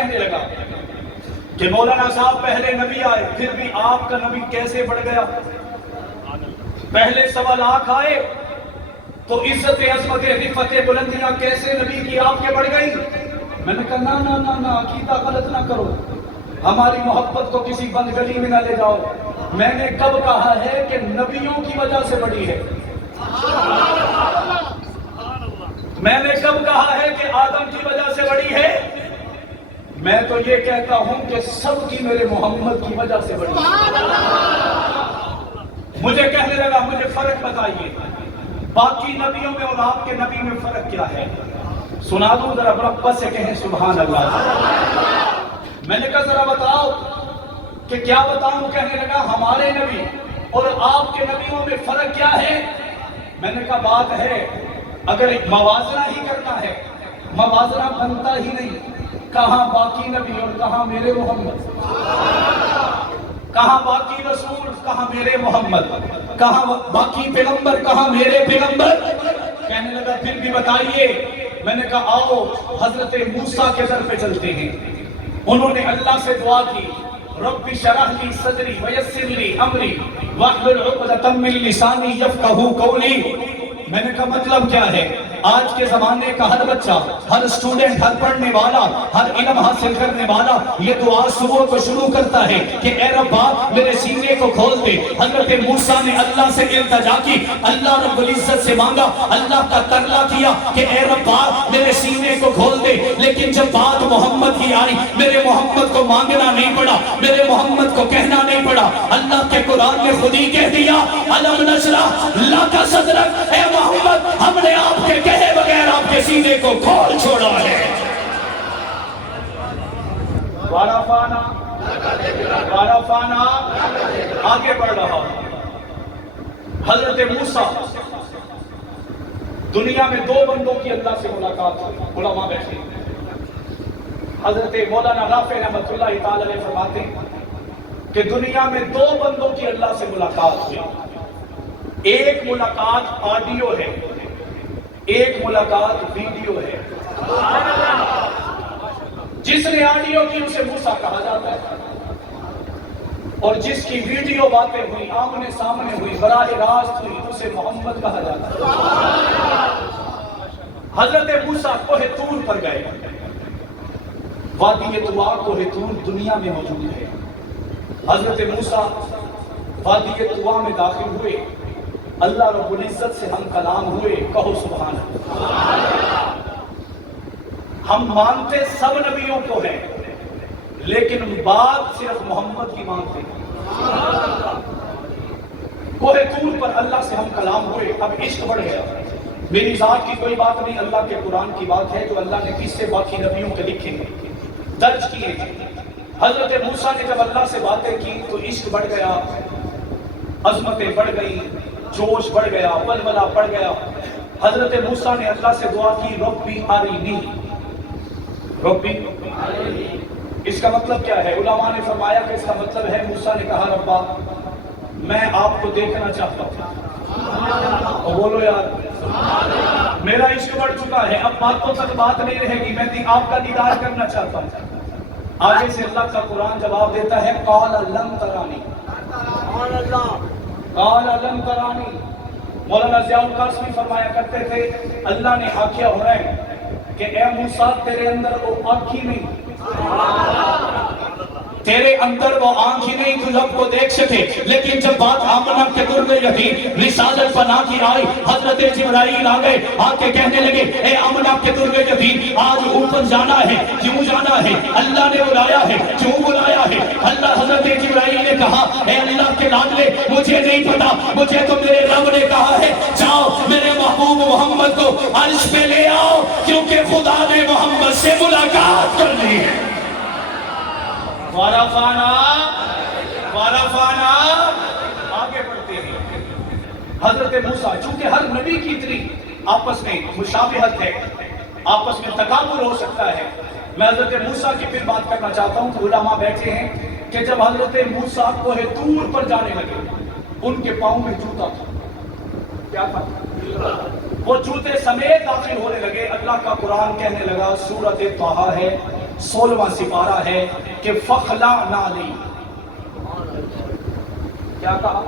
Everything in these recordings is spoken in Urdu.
کہنے لگا کہ مولانا صاحب پہلے نبی آئے پھر بھی آپ کا نبی کیسے بڑھ گیا؟ پہلے 1.25 لاکھ آئے تو عزت عظمت رفعت بلندیاں کیسے نبی کی آپ کے بڑھ گئی؟ میں نے کہا نا عقیدہ غلط نہ کرو، ہماری محبت کو کسی بند گلی میں نہ لے جاؤ۔ میں نے کب کہا ہے کہ نبیوں کی وجہ سے بڑی ہے؟ میں نے کب کہا ہے کہ آدم کی وجہ سے بڑی ہے؟ میں تو یہ کہتا ہوں کہ سب کی میرے محمد کی وجہ سے بڑی ہے۔ مجھے کہنے لگا مجھے فرق بتائیے باقی نبیوں میں اور آپ کے نبی میں فرق کیا ہے؟ سنا دوں ذرا برکت سے کہیں سبحان اللہ۔ میں نے کہا ذرا بتاؤ کہ کیا بتاؤں؟ کہنے لگا ہمارے نبی اور آپ کے نبیوں میں فرق کیا ہے؟ میں نے کہا بات ہے اگر موازنہ ہی کرنا ہے، موازنہ بنتا ہی نہیں، کہاں باقی نبی اور کہاں میرے محمد، کہاں باقی رسول کہاں میرے محمد، کہاں باقی پیغمبر کہاں میرے پیغمبر۔ کہنے لگا پھر بھی بتائیے۔ میں نے کہا آؤ حضرت موسیٰ کے در پہ چلتے ہیں۔ انہوں نے اللہ سے دعا کی رب اشرح لی صدری ویسر لی امری واحلل عقدۃ من لسانی یفقہوا قولی۔ میں نے کہا مطلب کیا ہے؟ آج کے زمانے کا ہر بچہ، ہر اسٹوڈنٹ، ہر پڑھنے والا، ہر علم حاصل کرنے والا یہ دعا صبح کو شروع کرتا ہے کہ اے ربا میرے سینے کو کھول دے۔ حضرت موسیٰ نے اللہ سے التجا کی، اللہ رب العزت سے مانگا، اللہ کا ترلا کیا کہ اے ربا میرے سینے کو کھول دے۔ لیکن جب بات محمد کی آئی میرے محمد کو مانگنا نہیں پڑا، میرے محمد کو کہنا نہیں پڑا۔ اللہ کے قرآن نے خود ہی کہہ دیا الم نشرح لک صدرک، اے محمد ہم نے آپ کے کہے بغیر آپ کے سینے کو کھول چھوڑا ہے۔ وَرَفَعْنَا آگے بڑھ رہا۔ حضرت موسیٰ دنیا میں 2 بندوں کی اللہ سے ملاقات ہوئی، علماء بیٹھے۔ حضرت مولانا رافع رحمۃ اللہ تعالی علیہ فرماتے ہیں کہ دنیا میں 2 بندوں کی اللہ سے ملاقات ہوئی۔ ایک ملاقات آڈیو ہے، ایک ملاقات ویڈیو ہے۔ جس نے آڈیو کی اسے موسیٰ کہا جاتا ہے، اور جس کی ویڈیو باتیں ہوئی، آمنے سامنے ہوئی، براہ راست ہوئی، اسے محمد کہا جاتا ہے۔ حضرت موسیٰ کوہ طور پر گئے۔ وادی طوا کوہ طور دنیا میں موجود ہے۔ حضرت موسیٰ وادی طوا میں داخل ہوئے، اللہ رب العزت سے ہم کلام ہوئے، کہو سبحان اللہ۔ ہم مانتے سب نبیوں کو ہیں لیکن بات صرف محمد کی مانتے ہیں۔ کوہ طور پر اللہ سے ہم کلام ہوئے، اب عشق بڑھ گیا۔ میری ذات کی کوئی بات نہیں، اللہ کے قرآن کی بات ہے جو اللہ نے کس سے باقی نبیوں کے لکھے ہیں، درج کیے ہیں۔ حضرت موسیٰ نے جب اللہ سے باتیں کی تو عشق بڑھ گیا، عظمتیں بڑھ گئی، جوش بڑھ گیا، بلبلہ بڑھ گیا۔ حضرت موسیٰ نے اللہ سے دعا کی ربی ارینی، ربی اس کا مطلب کیا ہے؟ علماء نے فرمایا کہ اس کا مطلب ہے موسیٰ نے کہا ربا میں آپ کو دیکھنا چاہتا ہوں۔ اور بولو یار میرا عشق بڑھ چکا ہے، اب باتوں تک بات نہیں رہے گی، میں آپ کا دیدار کرنا چاہتا ہوں۔ آگے سے اللہ کا قرآن جواب دیتا ہے قال لن ترانی، قال لن ترانی۔ مولانا ضیاء القاسمی فرمایا کرتے تھے اللہ نے آکھیا ہو رہا ہے کہ اے موسیٰ تیرے اندر وہ آنکھ ہی نہیں، تیرے اندر وہ آنکھ ہی نہیں تو رب کو دیکھ سکے۔ لیکن جب بات آمنہ کے در یتیم رسالت پناہ کی آئی، حضرت جبرائیل آ گئے، آ کے کہنے لگے اے آمنہ کے در یتیم آج اوپر جانا ہے، کیوں جانا ہے؟ اللہ نے بلایا ہے، کیوں بلایا ہے؟ اللہ حضرت جبرائیل نے کہا اے اللہ کے لاڈلے مجھے نہیں پتا، مجھے تو میرے رب نے کہا ہے جاؤ میرے محبوب محمد کو عرش پہ لے آؤ، کیونکہ خدا نے محمد سے ملاقات کر لی ہے۔ وَرَفَعْنَا آگے بڑھتے ہیں۔ حضرت موسیٰ چونکہ ہر نبی کی اتنی آپس میں مشابہت ہے، آپس میں تکامل ہو سکتا ہے، میں حضرت موسیٰ کی پھر بات کرنا چاہتا ہوں کہ علماء بیٹھے ہیں کہ جب حضرت موسیٰ کوہ طور پر جانے لگے ان کے پاؤں میں جوتا تھا، کیا تھا؟ وہ جوتے سمیت داخل ہونے لگے۔ اللہ کا قرآن کہنے لگا سورۃ طٰہٰ ہے 16واں سپارہ ہے کہ فخلا نالی، کیا کہا؟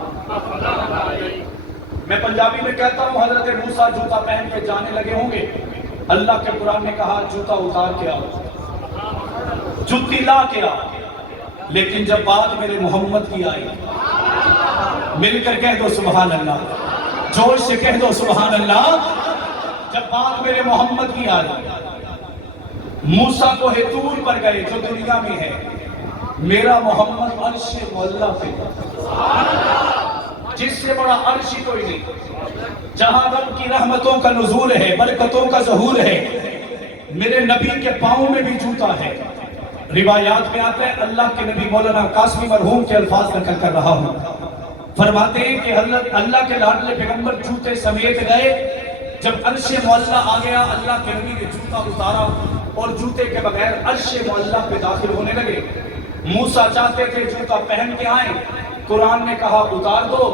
میں پنجابی میں کہتا ہوں حضرت موسیٰ جوتا پہن کے جانے لگے ہوں گے، اللہ کے قرآن نے کہا جوتا اتار کے آؤ، جوتی لا کے آؤ، لیکن جب بات میرے محمد کی آئی، مل کر کہہ دو سبحان اللہ، جوش سے کہہ دو سبحان اللہ، جب بات میرے محمد کی آئی، موسیٰ کو طور پر گئے جو دنیا میں ہے، میرا محمد عرش معلیٰ پہ، جس سے بڑا عرش ہی کوئی نہیں، جہاں رب کی رحمتوں کا نزول ہے، برکتوں کا ظہور ہے، میرے نبی کے پاؤں میں بھی جوتا ہے۔ روایات میں آتا ہے اللہ کے نبی مولانا قاسمی مرحوم کے الفاظ نقل کر رہا ہوں، فرماتے ہیں کہ اللہ کے لاڈلے پیغمبر جوتے سمیت گئے، جب عرش معلیٰ آ گیا اللہ کے نبی نے جوتا اتارا اور جوتے کے بغیر عرش معلیٰ پہ داخل ہونے لگے۔ موسیٰ چاہتے تھے جوتا پہن کے آئیں، قرآن نے کہا اتار دو،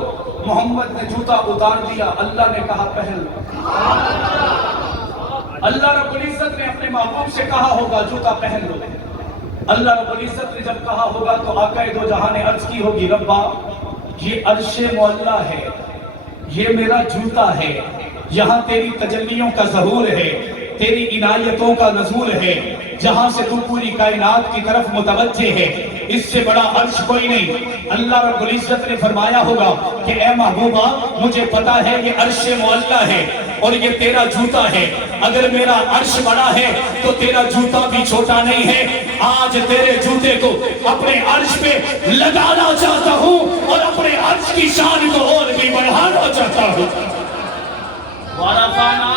محمد نے جوتا اتار دیا، اللہ نے کہا پہن لو۔ اللہ رب العزت نے اپنے محبوب سے کہا ہوگا جوتا پہن لو، اللہ رب العزت نے جب کہا ہوگا تو آقا دو جہاں نے عرض کی ہوگی ربا یہ عرش معلیٰ ہے، یہ میرا جوتا ہے، یہاں تیری تجلیوں کا ظہور ہے، تیری عنایتوں کا نزول ہے، جہاں سے تو پوری کائنات کی طرف متوجہ ہے، اس سے بڑا عرش کوئی نہیں۔ اللہ رب العزت نے فرمایا ہوگا کہ اے محبوبہ مجھے پتا ہے یہ عرش معلیٰ ہے اور یہ تیرا جوتا ہے، اگر میرا عرش بڑا ہے تو تیرا جوتا بھی چھوٹا نہیں ہے، آج تیرے جوتے کو اپنے عرش پہ لگانا چاہتا ہوں اور اپنے عرش کی شان کو اور بھی بڑھانا چاہتا ہوں۔ وارفانا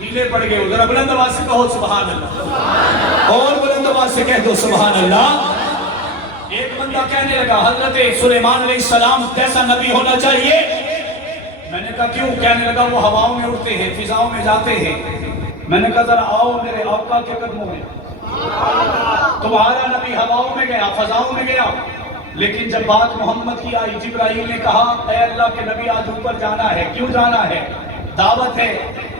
ہیلے پڑ گئے، ذرا بلند آواز سے کہو سبحان اللہ، اور بلند آواز سے کہہ دو سبحان اللہ۔ ایک بندہ کہنے لگا حضرت سلیمان علیہ السلام کیسا نبی ہونا چاہیے؟ میں نے کہا کیوں؟ کہنے لگا وہ ہواؤں میں اڑتے ہیں، فضاؤں میں جاتے ہیں۔ میں نے کہا ذرا آؤ میرے آقا کے قدموں میں، تمہارا نبی ہواؤں میں گیا، فضاؤں میں گیا، لیکن جب بات محمد کی آئی جبرائیل نے کہا اے اللہ کے نبی آج اوپر جانا ہے، کیوں جانا ہے؟ دعوت ہے۔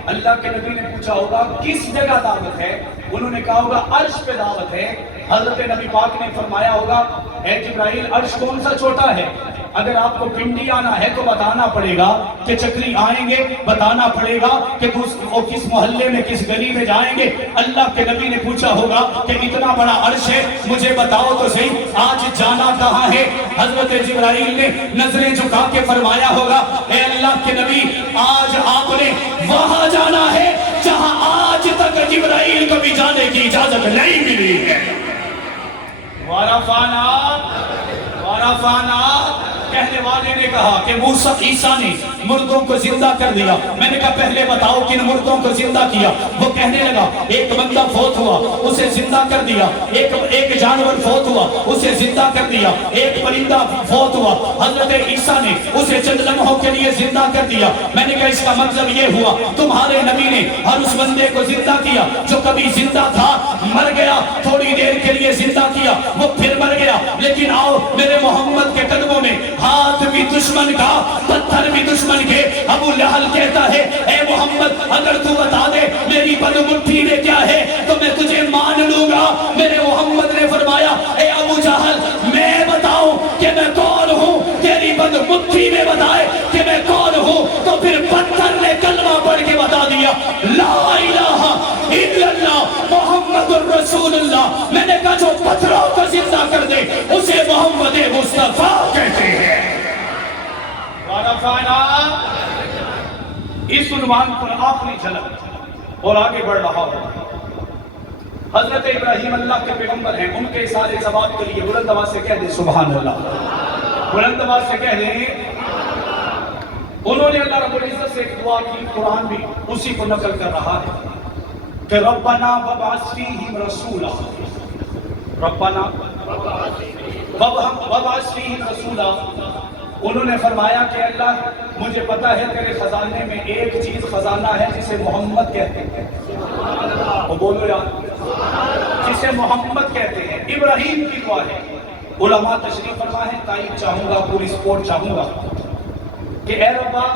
اللہ کے نبی نے پوچھا ہوگا کس جگہ دعوت ہے؟ انہوں نے کہا ہوگا عرش پہ دعوت ہے۔ حضرت نبی پاک نے فرمایا ہوگا اے جبرائیل عرش کون سا چھوٹا ہے؟ اگر آپ کو پنڈی آنا ہے تو بتانا پڑے گا کہ چکری آئیں گے، بتانا پڑے گا کہ کس محلے میں کس گلی میں جائیں گے۔ اللہ کے نبی نے پوچھا ہوگا کہ اتنا بڑا عرش ہے مجھے بتاؤ تو صحیح آج جانا کہاں ہے؟ حضرت جبرائیل نے نظریں جھکا کے فرمایا ہوگا اے اللہ کے نبی آج آپ نے وہاں جانا ہے جہاں آج تک جبرائیل کو بھی جانے کی اجازت نہیں ملی ہے۔ وارفانا کہنے والے نے کہا کہ موسیٰ عیسیٰ نے مردوں کو زندہ کر دیا۔ میں نے کہا پہلے بتاؤ کن مردوں کو زندہ کیا؟ وہ کہنے لگا ایک بندہ فوت ہوا اسے زندہ کر دیا، ایک جانور فوت ہوا اسے زندہ کر دیا، ایک پرندہ فوت ہوا حضرت عیسیٰ نے اسے چند لمحوں کے لیے زندہ کر دیا۔ میں نے کہا اس کا مطلب یہ ہوا تمہارے نبی نے ہر اس بندے کو زندہ کیا جو کبھی زندہ تھا، مر گیا، تھوڑی دیر کے لیے زندہ کیا، وہ پھر مر گیا، لیکن آؤ میرے محمد کے قدموں میں ہاتھ بھی دشمن کا، پتھر بھی دشمن کے۔ ابو لہل کہتا ہے اے محمد اگر تو بتا دے میری بد مٹھی میں کیا ہے تو میں تجھے مان لوں گا۔ میرے محمد نے فرمایا اے ابو جہل میں بتاؤں کہ میں کون ہوں؟ تیری بد مٹھی میں بتائے کہ میں کون ہوں تو پھر پتھر نے کلمہ پڑھ کے بتا دیا لا الہ الا اللہ محمد الرسول اللہ۔ میں نے کہا جو پتھروں کو زندہ کر دے اسے محمد مصطفیٰ کہتے ہیں۔ اس عنوان پر آخری جھلک اور آگے بڑھ رہا ہوں۔ حضرت ابراہیم اللہ کے پیغمبر ہیں، ان کے سارے ثواب کے لیے بلند آواز سے کہہ دیں سبحان اللہ، بلند آواز سے کہہ دیں۔ انہوں نے اللہ رب العزت سے ایک دعا کی، قرآن بھی اسی کو نقل کر رہا ہے کہ ربنا وابعث فیہم رسولا، ربنا وابعث فیہم رسولا۔ انہوں نے فرمایا کہ اللہ مجھے پتا ہے تیرے خزانے میں ایک چیز خزانہ ہے جسے محمد کہتے ہیں، وہ بولو یار، جسے محمد کہتے ہیں۔ ابراہیم کی دعا ہے، علماء تشریف فرما ہے، تائید چاہوں گا، پوری سپورٹ چاہوں گا کہ اے ربا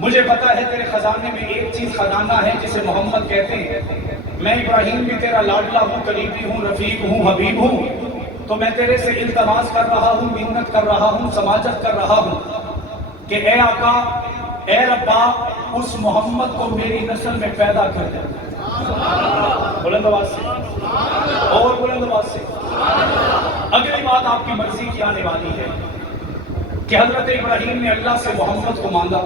مجھے پتا ہے تیرے خزانے میں ایک چیز خزانہ ہے جسے محمد کہتے ہیں. میں ابراہیم بھی تیرا لاڈلا ہوں، قریبی ہوں، رفیق ہوں، حبیب ہوں. تو میں تیرے سے التماس کر رہا ہوں، منت کر رہا ہوں، سماجت کر رہا ہوں کہ اے آقا، اے ربا، اس محمد کو میری نسل میں پیدا کر دے. بلند آواز سے اور بلند آواز سے. اگلی بات آپ کی مرضی کی آنے والی ہے کہ حضرت ابراہیم نے اللہ سے محمد کو مانگا،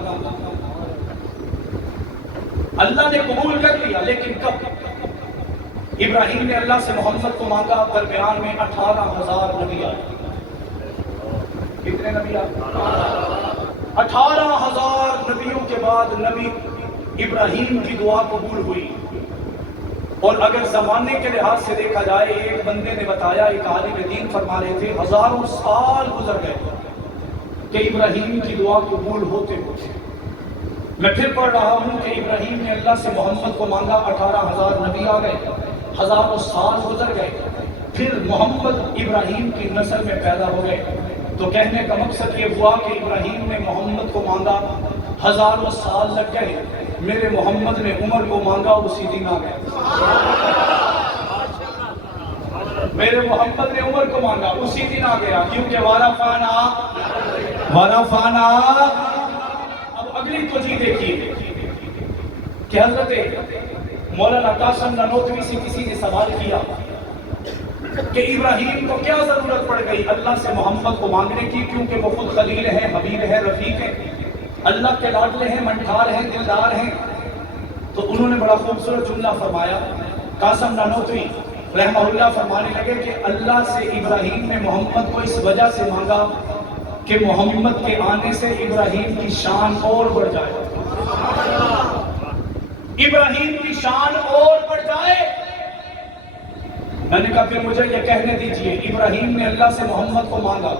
اللہ نے قبول کر لیا، لیکن کب؟ ابراہیم نے اللہ سے محمد کو مانگا، درمیان میں 18,000 نبی آئے. کتنے نبی آئے؟ 18,000 نبیوں کے بعد نبی ابراہیم کی دعا قبول ہوئی. اور اگر زمانے کے لحاظ سے دیکھا جائے، ایک بندے نے بتایا، ایک عالم دین فرما رہے تھے، ہزاروں سال گزر گئے کہ ابراہیم کی دعا قبول ہوتے ہوتے. میں پھر پڑھ رہا ہوں کہ ابراہیم نے اللہ سے محمد کو مانگا، 18,000 نبی آ گئے، ہزاروں سال گزر گئے، پھر محمد ابراہیم کی نسل میں پیدا ہو گئے. تو کہنے کا مقصد یہ ہوا کہ ابراہیم نے محمد کو مانگا، ہزاروں سال لگ گئے، میرے محمد نے عمر کو مانگا، اسی دن آ گئے. میرے محمد نے عمر کو مانگا، اسی دن آ گیا، کیونکہ وارا فانا. اب اگلی توجیہ دیکھیے کہ حضرت مولانا قاسم نانوتوی سے کسی نے سوال کیا کہ ابراہیم کو کیا ضرورت پڑ گئی اللہ سے محمد کو مانگنے کی، کیونکہ وہ خود خلیل ہیں، حبیب ہیں، رفیق ہیں، اللہ کے لاڈلے ہیں، منٹھار ہیں، دلدار ہیں. تو انہوں نے بڑا خوبصورت جملہ فرمایا. قاسم نانوتوی رحمہ اللہ فرمانے لگے کہ اللہ سے ابراہیم نے محمد کو اس وجہ سے مانگا کہ محمد کے آنے سے ابراہیم کی شان اور بڑھ جائے. ابراہیم کی شان اور بڑھ جائے. میں نے کہا پھر مجھے یہ کہنے دیجئے، ابراہیم نے اللہ سے محمد کو مانگا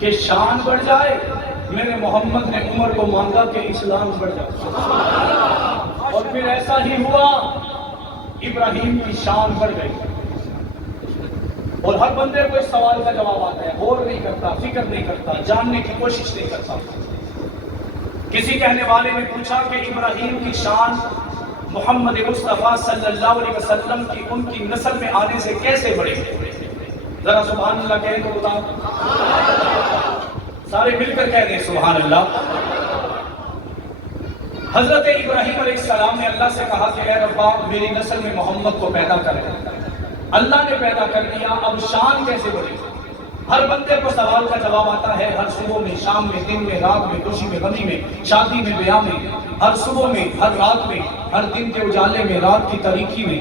کہ شان بڑھ جائے، میرے محمد نے عمر کو مانگا کہ اسلام بڑھ جائے. اور پھر ایسا ہی ہوا، ابراہیم کی شان بڑھ گئی. اور ہر بندے کو اس سوال کا جواب آتا ہے، غور نہیں کرتا، فکر نہیں کرتا، جاننے کی کوشش نہیں کرتا. کسی کہنے والے نے پوچھا کہ ابراہیم کی شان محمد مصطفیٰ صلی اللہ علیہ وسلم کی ان کی نسل میں آنے سے کیسے بڑھے؟ ذرا سبحان اللہ کہیں تو بتاؤ. سارے مل کر کہہ دیں سبحان اللہ. حضرت ابراہیم علیہ السلام نے اللہ سے کہا کہ اے ربا، میری نسل میں محمد کو پیدا کر. اللہ نے پیدا کر دیا، اب شان کیسے بڑھے؟ ہر بندے کو سوال کا جواب آتا ہے، ہر صبح میں، شام میں، دن میں، رات میں، خوشی میں، غمی میں، شادی میں، بیاہ میں، ہر صبح میں، ہر رات میں، ہر دن کے اجالے میں، رات کی تاریکی میں.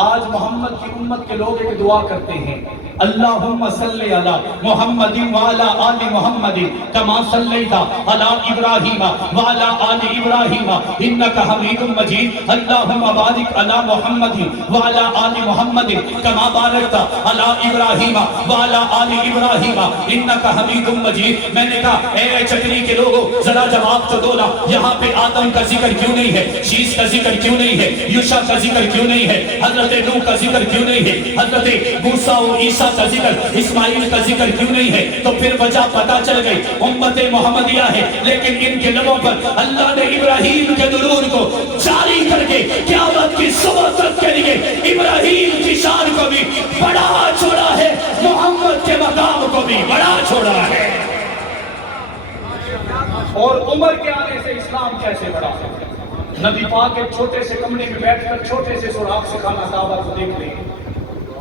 آج محمد کی امت کے لوگ ایک دعا کرتے ہیں، اللہم صلی علی محمد وعلی آل محمد کما صلیت علی ابراہیم وعلی آل ابراہیم انک حمید مجید. اللہم بارک علی محمد وعلی آل محمد کما بارکت علی ابراہیم وعلی آل ابراہیم انک حمید مجید. میں نے کہا اے چکری کے لوگوں، ذرا جواب تو دو نا، یہاں پہ آدم کا ذکر کیوں نہیں ہے؟ شیس کا ذکر کیوں نہیں ہے؟ یوشع کا ذکر کیوں نہیں ہے؟ حضرت نوح کا ذکر کیوں نہیں ہے؟ حضرت موسیٰ و عیسیٰ کا ذکر، اسماعیل کا ذکر کیوں نہیں ہے؟ تو پھر وجہ پتا چل گئی، امت محمدیہ ہے، لیکن ان کے لبوں پر اللہ نے ابراہیم کے درود کو جاری کر کے قیامت کی صبح تک کے لیے ابراہیم کی شان کو بھی بڑا چھوڑا ہے، محمد کے مقام کو بھی بڑا چھوڑا ہے. اور عمر کے آنے سے اسلام کیسے بڑھا ہے؟ نبی پاک ایک چھوٹے سے کمرے میں بیٹھ کر چھوٹے سے سوراخ سے خانہ کعبہ کو دیکھ لیں.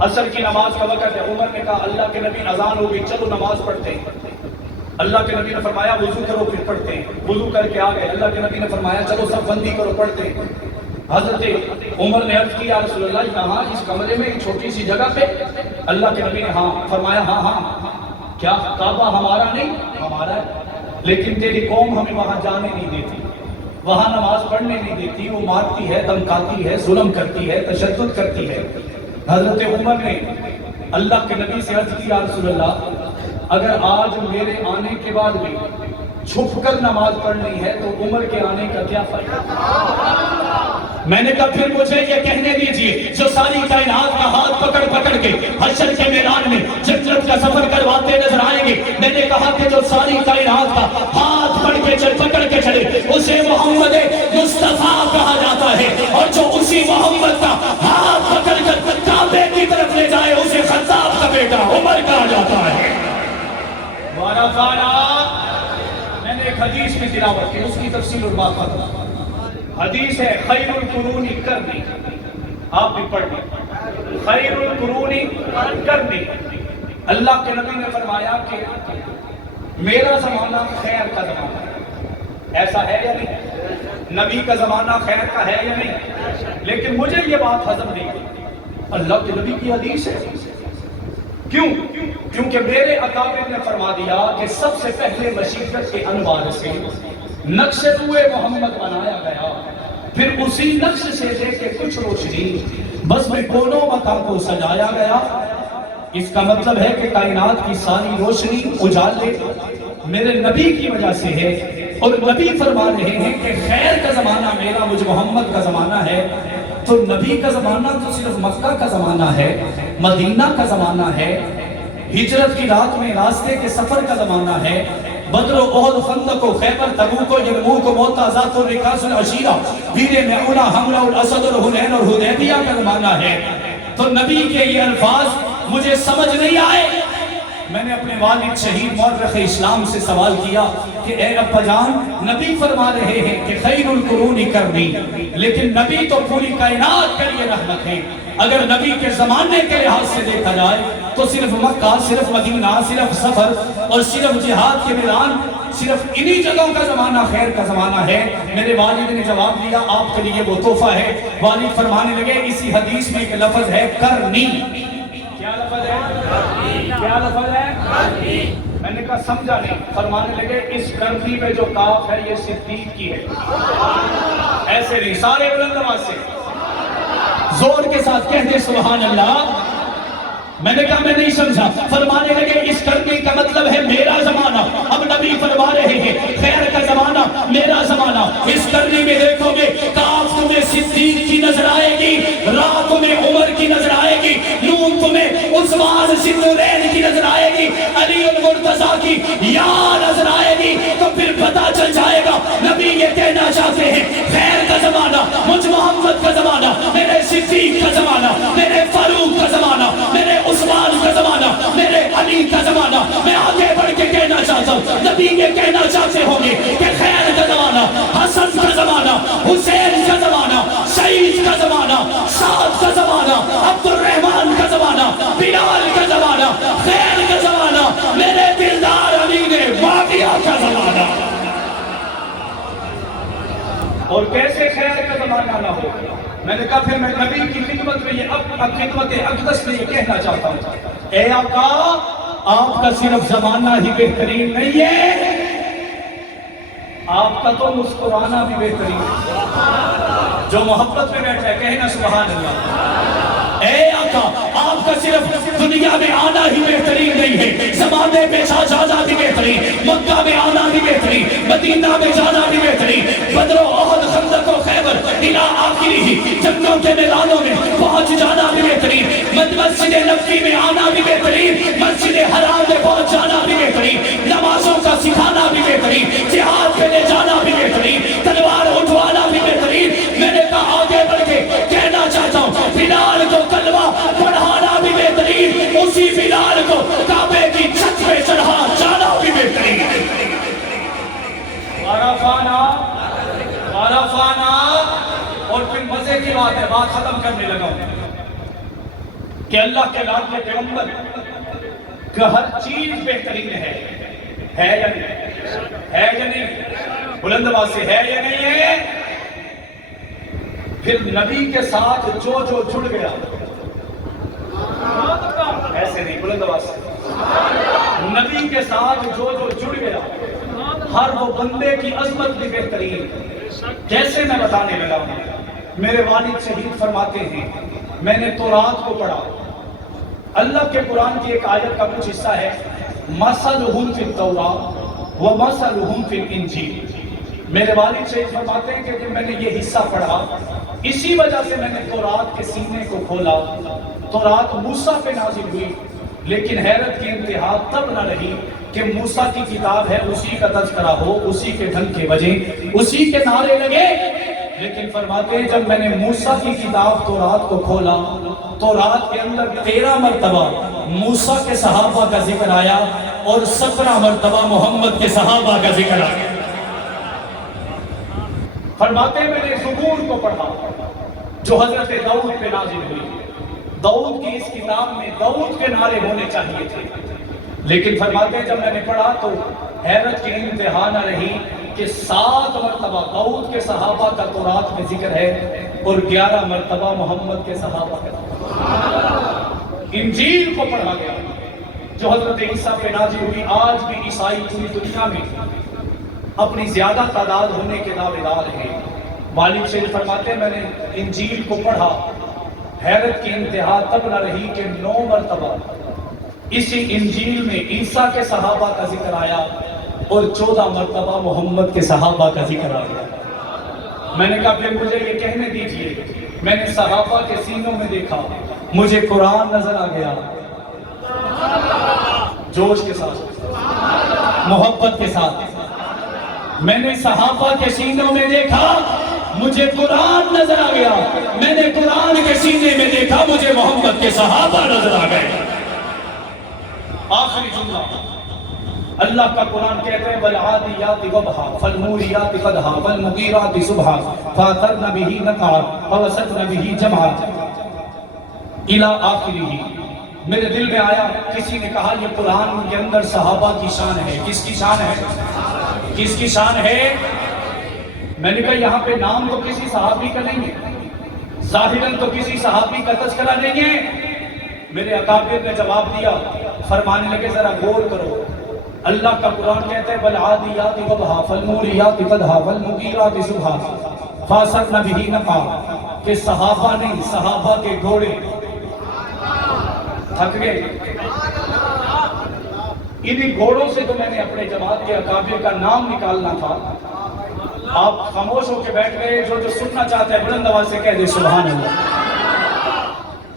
عصر کی نماز کا وقت ہے. عمر نے کہا اللہ کے نبی اذان ہو گئی، چلو نماز پڑھتے ہیں. اللہ کے نبی نے فرمایا وضو کرو پھر پڑھتے ہیں. وضو کر کے آ گئے. اللہ کے نبی نے فرمایا چلو سب بندی کرو پڑھتے ہیں. حضرت عمر نے عرض کی یا رسول اللہ، کہاں اس کمرے میں ایک چھوٹی سی جگہ پہ؟ اللہ کے نبی نے ہاں فرمایا، ہاں کیا کعبہ ہمارا نہیں؟ ہمارا ہے، لیکن تیری قوم ہمیں وہاں جانے نہیں دیتی، وہاں نماز پڑھنے نہیں دیتی، وہ مارتی ہے، دمکاتی ہے، ظلم کرتی ہے، تشدد کرتی ہے. حضرت عمر نے اللہ کے نبی سے عرض کی یا رسول اللہ، اگر آج میرے آنے کے بعد بھی چھپ کر نماز پڑھنی ہے تو عمر کے آنے کا کیا فائدہ؟ میں نے کہا پھر مجھے یہ کہنے دیجئے جو ساری کائنات کا ہاتھ پکڑ پکڑ کے حشر کے میدان میں جنت کا سفر کرواتے نظر آئیں گے. میں نے کہا کہ جو ساری کائنات کا ہاتھ پکڑ کے چلے اسے محمد مصطفیٰ کہا جاتا ہے, اور جو اسی محمد کا ہاتھ پکڑ کر کعبے کی طرف لے جائے اسے خطاب کا بیٹا عمر کہا جاتا ہے. میں نے ایک حدیث میں تلاوت کی, اس کی تفصیل اور بات ختم. حدیث ہے خیر القرون کرنی, آپ بھی پڑھ لیں, خیر القرون کرنی. اللہ کے نبی نے فرمایا کہ میرا زمانہ خیر کا زمانہ ہے. ایسا ہے یا نہیں؟ نبی کا زمانہ خیر کا ہے یا نہیں؟ لیکن مجھے یہ بات ہضم نہیں ہوئی. اللہ کے نبی کی حدیث ہے. کیوں؟ کیونکہ میرے اکابر نے فرما دیا کہ سب سے پہلے مشیت کے انوار سے نقش روئے محمد بنایا گیا, پھر اسی نقش سے لے کے کچھ روشنی بس میں کونوں مکان کو سجایا گیا. اس کا مطلب ہے کہ کائنات کی ساری روشنی اجالے میرے نبی کی وجہ سے ہے, اور نبی فرما رہے ہیں کہ خیر کا زمانہ میرا مجھ محمد کا زمانہ ہے. تو نبی کا زمانہ تو صرف مکہ کا زمانہ ہے, مدینہ کا زمانہ ہے, ہجرت کی رات میں راستے کے سفر کا زمانہ ہے, بدر و احد خندق و خیبر تبوک و یرموک و موتا ذات و رکاس العشیرہ بیر معونہ حملہ الاسد اور حنین اور حدیبیہ کا زمانہ ہے. تو نبی کے یہ الفاظ مجھے سمجھ نہیں آئے. میں نے اپنے والد شہید مورخ اسلام سے سوال کیا کہ اے ابا جان, نبی فرما رہے ہیں کہ خیر القرون کرنی, لیکن نبی تو پوری کائنات کے لیے رحمت ہے. اگر نبی کے زمانے کے لحاظ سے دیکھا جائے تو صرف مکہ, صرف مدینہ, صرف سفر اور صرف جہاد کے میدان, صرف انہی جگہوں کا زمانہ خیر کا زمانہ ہے. میرے والد نے جواب دیا آپ کے لیے وہ تحفہ ہے. والد فرمانے لگے اسی حدیث میں ایک لفظ ہے کرنی. کیا لفظ ہے؟ کیا لفظ ہے؟ میں نے کہا سمجھا نہیں. فرمانے لگے اس کرنی میں جو کاف ہے یہ صدیق کی ہے. ایسے نہیں, سارے بلند آواز سے زور کے ساتھ کہہ دے سبحان اللہ. میں نے کہا میں نہیں سمجھا. فرمانے لگے اس کرنی کا مطلب ہے میرا زمانہ. اب نبی فرما رہے ہیں خیر کا زمانہ میرا زمانہ. اس کرنی میں دیکھو گے کاف تمہیں صدیق کی نظر آئے گی, راہ تمہیں عمر کی نظر آئے گی, نون تمہیں عثمان ذوالنورین کی نظر آئے گی, علی المرتضیٰ کی یا نظر آئے گی. تو پھر پتہ چل جائے گا نبی یہ کہنا چاہتے ہیں خیر کا زمانہ مجھ محمد کا زمانہ, میرے صدیق کا زمانہ, میرے فاروق کا زمانہ, میرے عثمان کا زمانہ, میرے علی کا زمانہ. میں آگے بڑھ کے کہنا چاہتا ہوں نبی یہ کہنا چاہتے ہوں گے کہ خیر کا زمانہ حسن کا زمانہ, حسین کا زمانہ, سعید کا زمانہ, سعد کا زمانہ, عبد الرحمن کا زمانہ, بلال کا زمانہ, خیر کا زمانہ, میرے دلدار علی نے معاویہ کا زمانہ. اور کیسے خیر کا زمانہ نہ ہو. میں نے کہا پھر میں نبی کی خدمت میں یہ خدمت اقدس میں یہ کہنا چاہتا ہوں اے آقا آپ کا صرف زمانہ ہی بہترین نہیں ہے, آپ کا تو مسکرانا بھی بہترین ہے. جو محبت میں بیٹھا ہے کہنا سبحان اللہ. اے آقا آپ کا صرف دنیا میں آنا ہی بہترین نہیں ہے, زمانے میں جانا بھی بہترین, مکہ میں آنا بھی بہترین, مدینہ میں جانا بھی بہترین, بدر و احد خندق و خیبر الى آخری ہی جنگوں کے میدانوں میں پہنچ جانا بھی بہترین, مسجد نبوی میں آنا بھی بہترین, مسجد حرام میں پہنچ جانا بھی بہترین, نمازوں کا سکھانا بھی بہترین, جہاد پہ لے جانا بھی بہترین, تلوار اٹھوانا بھی بہترین. میں نے کہا آگے بڑھ کے کہنا چاہتا ہوں بلال کو کلمہ پڑھانا بھی بہترین, اسی بلال کو کعبے کی چھت پہ چڑھا جانا بھی بہترین. عرفانہ. اور پھر مزے کی بات ہے, بات ختم کرنے لگا کہ اللہ کے لاڈلے پیغمبر کا ہر چیز بہترین ہے یا نہیں؟ ہے یا نہیں؟ بلند آواز سے ہے یا نہیں ہے؟ پھر نبی کے ساتھ جو جڑ گیا, ایسے نہیں, بلند آواز سے نبی کے ساتھ جو جڑ گیا ہر وہ بندے کی عظمت بھی بہترین. جیسے میں بتانے لگا ہوں, میرے والد شہید فرماتے ہیں میں نے تورات کو پڑھا, اللہ کے قرآن کی ایک آیت کا کچھ حصہ ہے مثلہم فی التوراۃ و مثلہم فی الانجیل. میرے والد شہید فرماتے ہیں کہ جب میں نے یہ حصہ پڑھا اسی وجہ سے میں نے تورات کے سینے کو کھولا. تورات موسیٰ پہ نازل ہوئی، لیکن حیرت کی انتہا تب نہ رہی کہ موسیٰ کی کتاب ہے، اسی کا تذکرہ ہو، اسی کے ڈنکے بجے، اسی کے نعرے لگے. لیکن فرماتے ہیں جب میں نے موسیٰ کی کتاب تورات کو کھولا، تورات کے اندر 13 مرتبہ موسیٰ کے صحابہ کا ذکر آیا اور 17 مرتبہ محمد کے صحابہ کا ذکر آیا. فرماتے ہیں میں نے زبور کو پڑھا جو حضرت داؤد پہ نازل ہوئی. داؤد کی اس کتاب میں داؤد کے نعرے ہونے چاہیے تھے، لیکن فرماتے ہیں جب میں نے پڑھا تو حیرت کی انتہا نہ رہی کہ 7 مرتبہ داؤد کے صحابہ کا تورات میں ذکر ہے اور 11 مرتبہ محمد کے صحابہ کا. انجیل کو پڑھا گیا جو حضرت عیسیٰ پہ نازل ہوئی. آج بھی عیسائی پوری دنیا میں اپنی زیادہ تعداد ہونے کے دعوے دار ہیں. والد شیخ فرماتے ہیں میں نے انجیل کو پڑھا، حیرت کی انتہا تب نہ رہی کہ 9 مرتبہ اسی انجیل میں عیسیٰ کے صحابہ کا ذکر آیا اور 14 مرتبہ محمد کے صحابہ کا ذکر آیا. میں نے کہا پھر مجھے یہ کہنے دیجئے، میں نے صحابہ کے سینوں میں دیکھا، مجھے قرآن نظر آ گیا. جوش کے ساتھ، محبت کے ساتھ. میں نے صحابہ کے سینوں میں دیکھا، مجھے قرآن نظر آ گیا. میں نے قرآن کے سینے میں دیکھا، مجھے محمد کے صحابہ نظر آ گئے. آخری جملہ اللہ کا قرآن کہتے ہیں وَالْعَادِيَاتِ ضَبْحًا فَالْمُورِيَاتِ قَدْحًا فَالْمُغِيرَاتِ صُبْحًا فَأَثَرْنَ بِهِ نَقْعًا فَوَسَطْنَ بِهِ جَمْعًا اِلَىٰ آخِرِهِ. میرے دل میں آیا، کسی نے کہا یہ قرآن کے اندر صحابہ کی شان ہے. کس کی شان ہے؟ کس کی شان ہے؟ میں نے کہا یہاں پہ نام تو کسی صحابی کا نہیں ہے، ظاہراً تو کسی صحابی کا تذکرہ نہیں ہے. میرے اکابر نے جواب دیا، فرمانے لگے ذرا غور کرو. اللہ کا قرآن کہتا ہے وَالْعَادِيَاتِ ضَبْحًا فَالْمُورِيَاتِ قَدْحًا فَالْمُغِيرَاتِ صُبْحًا فَأَثَرْنَ بِهِ نَقْعًا کہ صحابہ نہیں، صحابہ کے گھوڑے تھک گئے. انہی گھوڑوں سے تو میں نے اپنے جماعت کے اکابر کا نام نکالنا تھا. آپ خاموش ہو کے بیٹھ گئے. جو سننا چاہتے ہیں بلند آواز سے کہہ دے سبحان اللہ.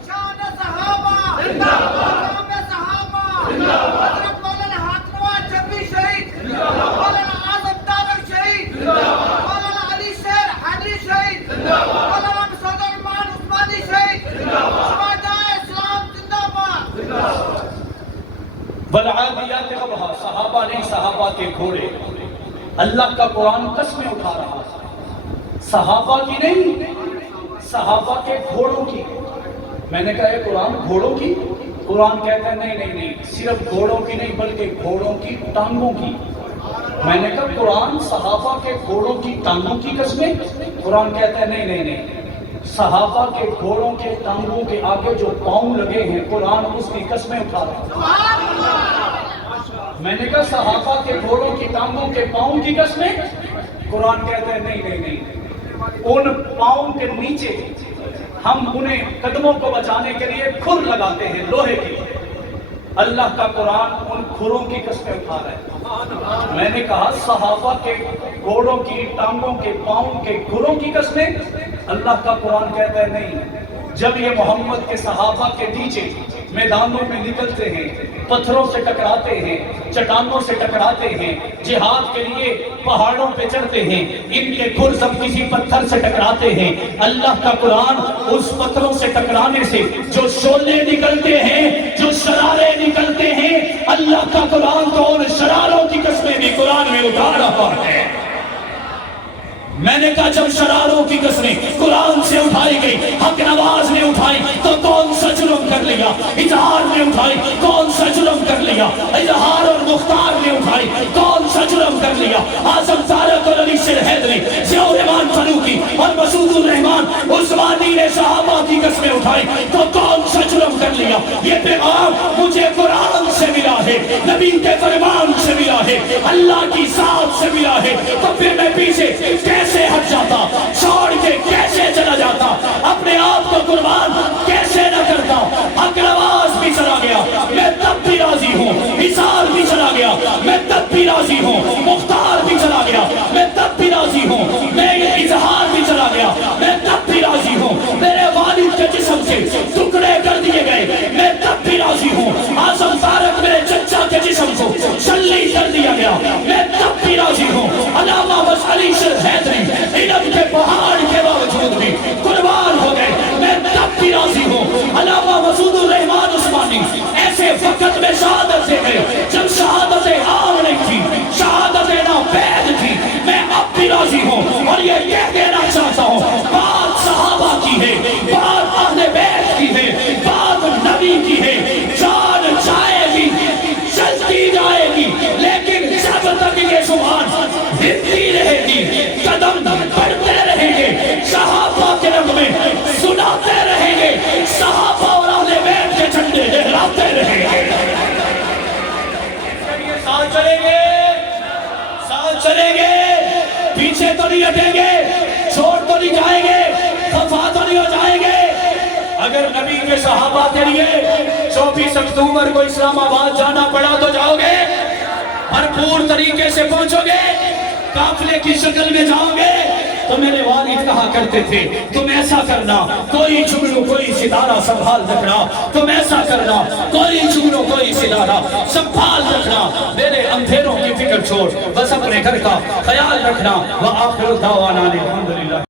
شان صحابہ زندہ باد، شان صحابہ زندہ باد. حضرت مولانا ہاتھروا جبی شہید زندہ باد، مولانا اعظم طارق شہید زندہ باد، مولانا علی شیر حیدری شہید زندہ باد، مولانا مسعود الرحمان عثمانی شہید زندہ باد، شہدائے اسلام زندہ باد زندہ باد. وَالْعَادِيَاتِ ضَبْحًا صحابہ نہیں، صحابہ کے گھوڑے. اللہ کا قرآن قسمیں اٹھا رہا ہے، صحابہ کی نہیں، صحابہ کے گھوڑوں کی. میں نے کہا یہ قرآن گھوڑوں کی؟ قرآن کہتا ہے نہیں نہیں نہیں، صرف گھوڑوں کی نہیں بلکہ گھوڑوں کی ٹانگوں کی. میں نے کہا قرآن صحابہ کے گھوڑوں کی ٹانگوں کی قسمیں؟ قرآن کہتا ہے نہیں نہیں نہیں، صحابہ کے گھوڑوں کے ٹانگوں کے آگے جو پاؤں لگے ہیں قرآن اس کی قسمیں اٹھا رہا ہے. میں نے کہا صحابہ کے گھوڑوں کی ٹانگوں کے پاؤں کی قسمیں؟ قرآن کہتا ہے نہیں نہیں نہیں، ان پاؤں کے نیچے ہم انہیں قدموں کو بچانے کے لیے کھر لگاتے ہیں لوہے کی. اللہ کا قرآن ان کھروں کی قسمیں اٹھا رہا ہے. میں نے کہا صحابہ کے گھوڑوں کی ٹانگوں کے پاؤں کے کھروں کی قسمیں؟ اللہ کا قرآن کہتا ہے نہیں. جب یہ محمد کے صحابہ کے نیچے میدانوں میں نکلتے ہیں، پتھروں سے ٹکراتے ہیں، چٹانوں سے ٹکراتے ہیں، جہاد کے لیے پہاڑوں پہ چڑھتے ہیں، ان کے کھر سب کسی پتھر سے ٹکراتے ہیں. اللہ کا قرآن اس پتھروں سے ٹکرانے سے جو شعلے نکلتے ہیں، جو شرارے نکلتے ہیں، اللہ کا قرآن تو ان شراروں کی قسمیں بھی قرآن میں اٹھا رہا ہے. میں نے کہا جب شراروں کی قسمیں قرآن سے اٹھائی گئی، حق نواز نے اٹھائی تو کون سا جرم کر لیا؟ اظہار نے اٹھائی، کون سا جرم کر لیا؟ اظہار اور مختار نے اٹھائی، کون سا جرم کر لیا؟ اعظم طارق اور علی شیر حیدری، ضیاء الرحمان فاروقی اور مسعود الرحمان عثمانی نے صحابہ کی قسمیں اٹھائی تو کون سا جرم کر لیا؟ یہ پیغام مجھے قرآن سے ملا ہے، نبی کے فرمان سے ملا ہے، اللہ کی ذات سے ملا ہے. تو پھر میں پیچھے کیسے ہٹ جاتا، چھوڑ کے کیسے چلا جاتا، اپنے آپ کو قربان کیسے نہ کرتا؟ حق نواز بھی چلا گیا، میں تب بھی راضی ہوں. اظہار بھی چلا گیا، میں تب بھی راضی ہوں. مختار بھی چلا گیا، میں تب بھی راضی ہوں. میں اظہار بھی چلا گیا، میں تب بھی راضی کے جسم کے ٹکڑے کر دیے گئے، میں تب بھی راضی ہوں۔ اعظم طارق میرے چچا کے جسم کو شلی کر دیا گیا، میں تب بھی راضی ہوں۔ علامہ بس علی شیر حیدری علم کے پہاڑ کے باوجود بھی قربان ہو گئے، میں تب بھی راضی ہوں۔ علامہ مسعود الرحمان عثمانی ایسے وقت میں شہادت دے گئے جب شہادت عام نہیں تھی، شہادت ناپید تھی، میں اب بھی راضی ہوں۔ اور یہ کہہ دینا چاہتا ہوں، بات صحابہ کی ہے، بات اہل بیت کی ہے، بات نبی کی ہے، جان جائے گی چلتی جائے گی، لیکن جب تک یہ زبان ہلتی رہے گی، قدم بڑھتے رہیں گے، صحابہ کے نغمے سناتے رہیں گے، صحابہ اور اہل بیت کے جھنڈے لہراتے رہیں گے۔ ساتھ چلیں گے، ساتھ چلیں گے، پیچھے تو نہیں ہٹیں گے، چھوڑ تو نہیں جائیں گے، خفا تو نہیں ہو جائیں گے۔ اگر نبی کے صحابہ کے لیے 24 اکتوبر کو اسلام آباد جانا پڑا تو جاؤ گے، بھرپور طریقے سے پہنچو گے، قافلے کی شکل میں جاؤ گے۔ تو میرے والد کہا کرتے تھے، تم ایسا کرنا، کوئی جگنو کوئی ستارہ سنبھال رکھنا، تم ایسا کرنا، کوئی جگنو کوئی ستارہ سنبھال رکھنا، میرے اندھیروں کی فکر چھوڑ، بس اپنے گھر کا خیال رکھنا۔ وآخر دعوانا الحمدللہ۔